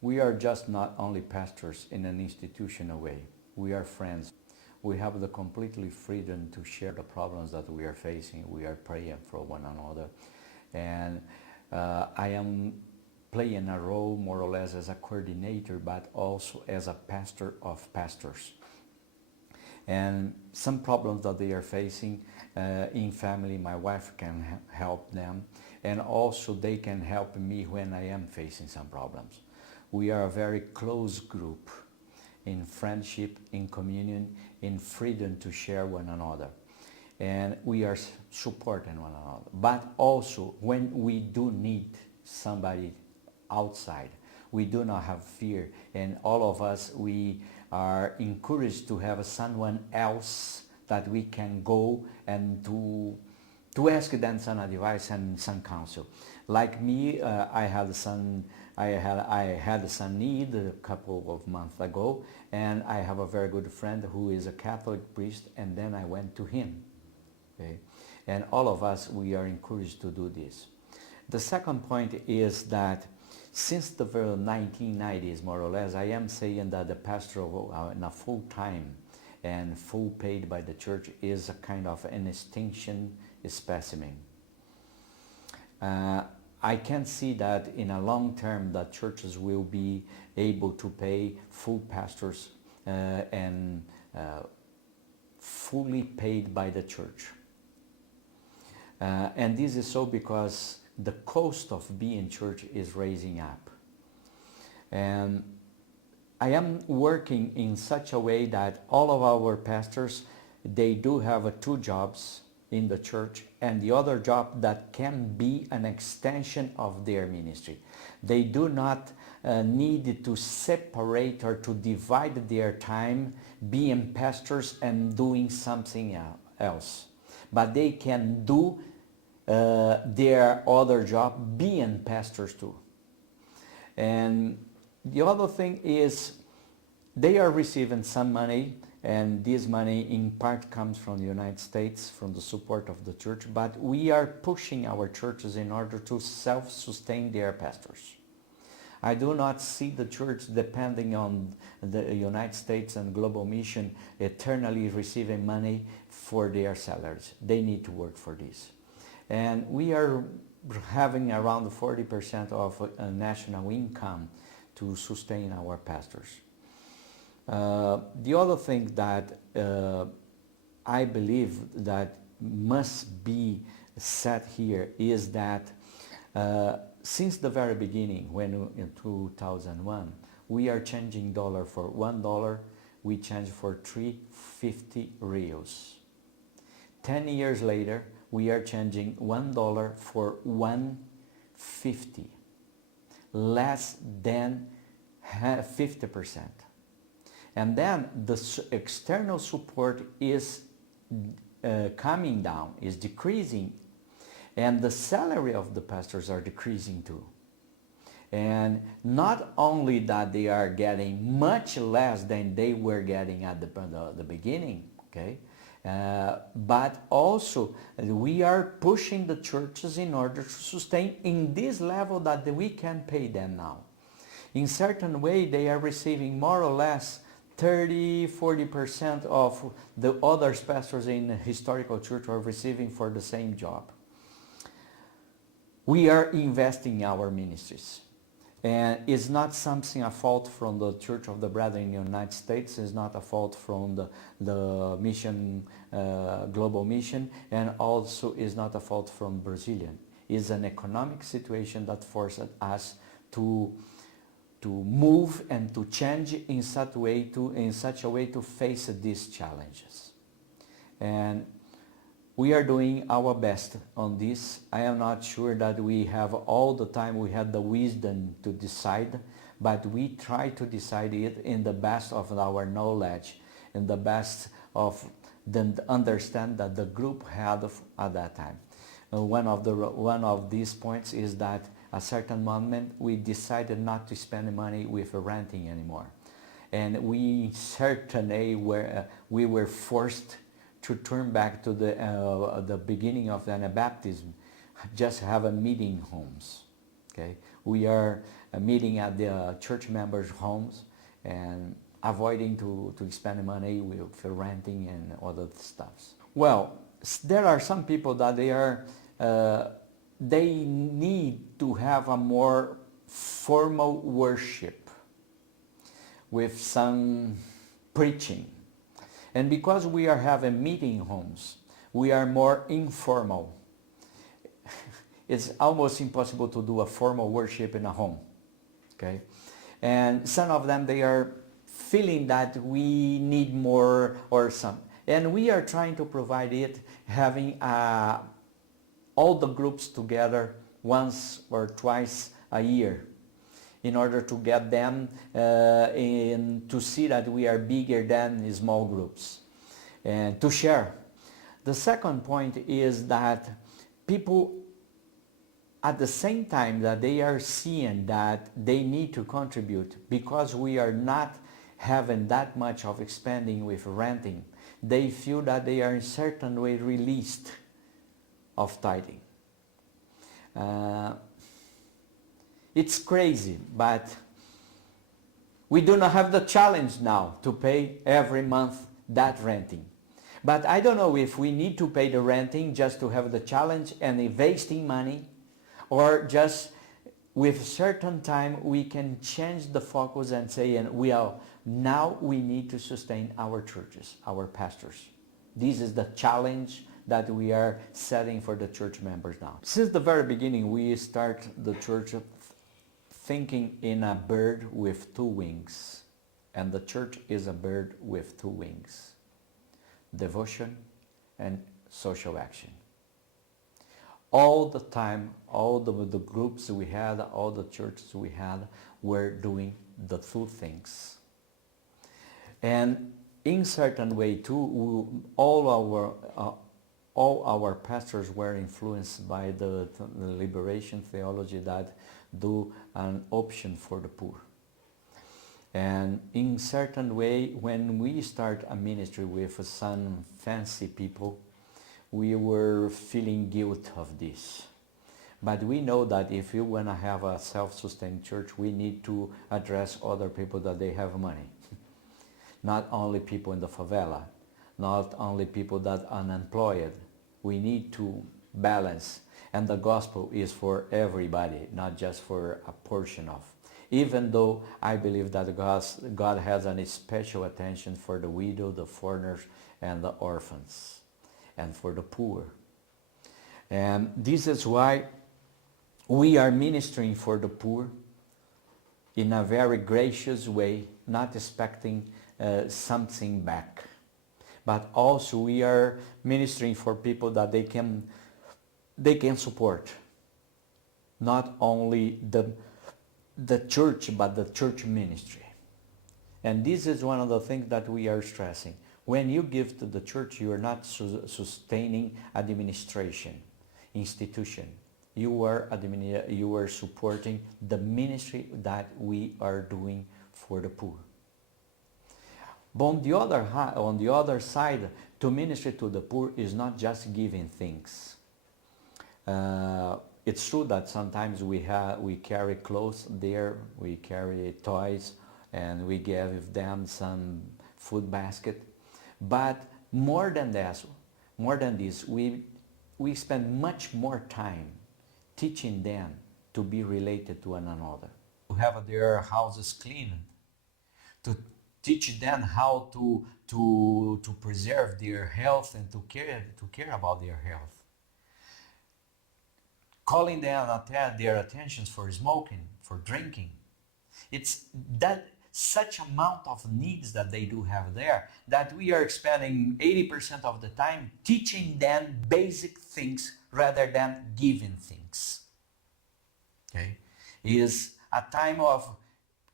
We are just not only pastors in an institutional way. We are friends. We have the completely freedom to share the problems that we are facing. We are praying for one another. And I am playing a role more or less as a coordinator, but also as a pastor of pastors. And some problems that they are facing in family, my wife can help them. And also they can help me when I am facing some problems. We are a very close group in friendship, in communion, in freedom to share one another. And we are supporting one another. But also when we do need somebody outside, we do not have fear. And all of us, we are encouraged to have someone else that we can go and to ask them some advice and some counsel. Like me, I had some need a couple of months ago, and I have a very good friend who is a Catholic priest, and then I went to him. Okay? And all of us, we are encouraged to do this. The second point is that since the 1990s, more or less, I am saying that the pastor in a full time and full paid by the church is a kind of an extinction specimen. I can see that in a long term that churches will be able to pay full pastors and fully paid by the church. And this is so because the cost of being church is raising up. And I am working in such a way that all of our pastors, they do have 2 jobs in the church, and the other job that can be an extension of their ministry. They do not need to separate or to divide their time being pastors and doing something else. But they can do their other job being pastors too. And the other thing is they are receiving some money, and this money in part comes from the United States, from the support of the church, but we are pushing our churches in order to self-sustain their pastors. I do not see the church depending on the United States and global mission eternally receiving money for their salaries. They need to work for this. And we are having around 40% of national income to sustain our pastors. The other thing that I believe that must be said here is that since the very beginning, when in 2001, we are changing dollar for $1, we change for 350 reals. 10 years later, we are changing $1 for 150, less than 50%. And then the external support is coming down, is decreasing, and the salary of the pastors are decreasing too. And not only that they are getting much less than they were getting at the beginning, okay, but also we are pushing the churches in order to sustain in this level that we can pay them now. In certain way, they are receiving more or less 30-40% of the other pastors in the historical church are receiving for the same job. We are investing in our ministries. And it's not something a fault from the Church of the Brethren in the United States. It's not a fault from the mission, global mission, and also is not a fault from Brazilian. It's an economic situation that forced us to move and to change in such a way to face these challenges. And we are doing our best on this. I am not sure that we have all the time, we have the wisdom to decide, but we try to decide it in the best of our knowledge, in the best of the understand that the group had at that time. One of these points is that a certain moment we decided not to spend money with renting anymore, and we certainly we were forced to turn back to the beginning of the Anabaptism, just have a meeting homes. Okay, we are meeting at the church members' homes and avoiding to spend money with renting and other stuffs. Well, there are some people that they need to have a more formal worship with some preaching. And because we are having meeting homes, we are more informal. It's almost impossible to do a formal worship in a home. Okay? And some of them, they are feeling that we need more or some. And we are trying to provide it, having all the groups together once or twice a year in order to get them to see that we are bigger than small groups and to share. The second point is that people, at the same time that they are seeing that they need to contribute, because we are not having that much of expanding with renting, they feel that they are in certain way released of tithing. It's crazy, but we do not have the challenge now to pay every month that renting. But I don't know if we need to pay the renting just to have the challenge and wasting money, or just with certain time we can change the focus and say, well, now we need to sustain our churches, our pastors. This is the challenge that we are setting for the church members now. Since the very beginning, we start the church thinking in a bird with two wings. And the church is a bird with two wings: devotion and social action. All the time, all the groups we had, all the churches we had were doing the two things. And in certain way too, all our pastors were influenced by the liberation theology that do an option for the poor. And in certain way, when we start a ministry with some fancy people, we were feeling guilt of this. But we know that if we want to have a self-sustained church, we need to address other people that they have money. Not only people in the favela, not only people that are unemployed. We need to balance. And the gospel is for everybody, not just for a portion of. Even though I believe that God has a special attention for the widow, the foreigners, and the orphans, and for the poor. And this is why we are ministering for the poor in a very gracious way, not expecting something back. But also we are ministering for people that they can support. Not only the church, but the church ministry. And this is one of the things that we are stressing. When you give to the church, you are not sustaining administration, institution. You are supporting the ministry that we are doing for the poor. But on the other side, to minister to the poor is not just giving things. It's true that sometimes we carry clothes there, we carry toys, and we give them some food basket. But more than this, we spend much more time teaching them to be related to one another, to have their houses cleaned, to teach them how to preserve their health and to care about their health. Calling them their attentions for smoking, for drinking. It's that such amount of needs that they do have there that we are spending 80% of the time teaching them basic things rather than giving things. Okay? Is a time of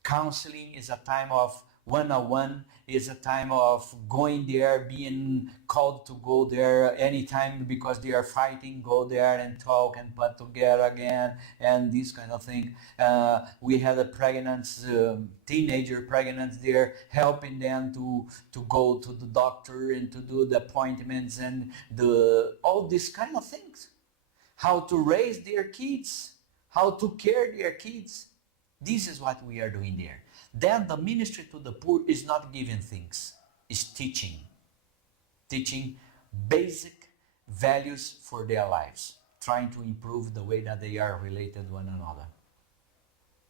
counseling, is a time of one-on-one, is a time of going there, being called to go there anytime because they are fighting, go there and talk and put together again, and this kind of thing. We had a teenager pregnant there, helping them to go to the doctor and to do the appointments and all these kind of things. How to raise their kids, how to care their kids. This is what we are doing there. Then the ministry to the poor is not giving things, it's teaching. Teaching basic values for their lives, trying to improve the way that they are related to one another.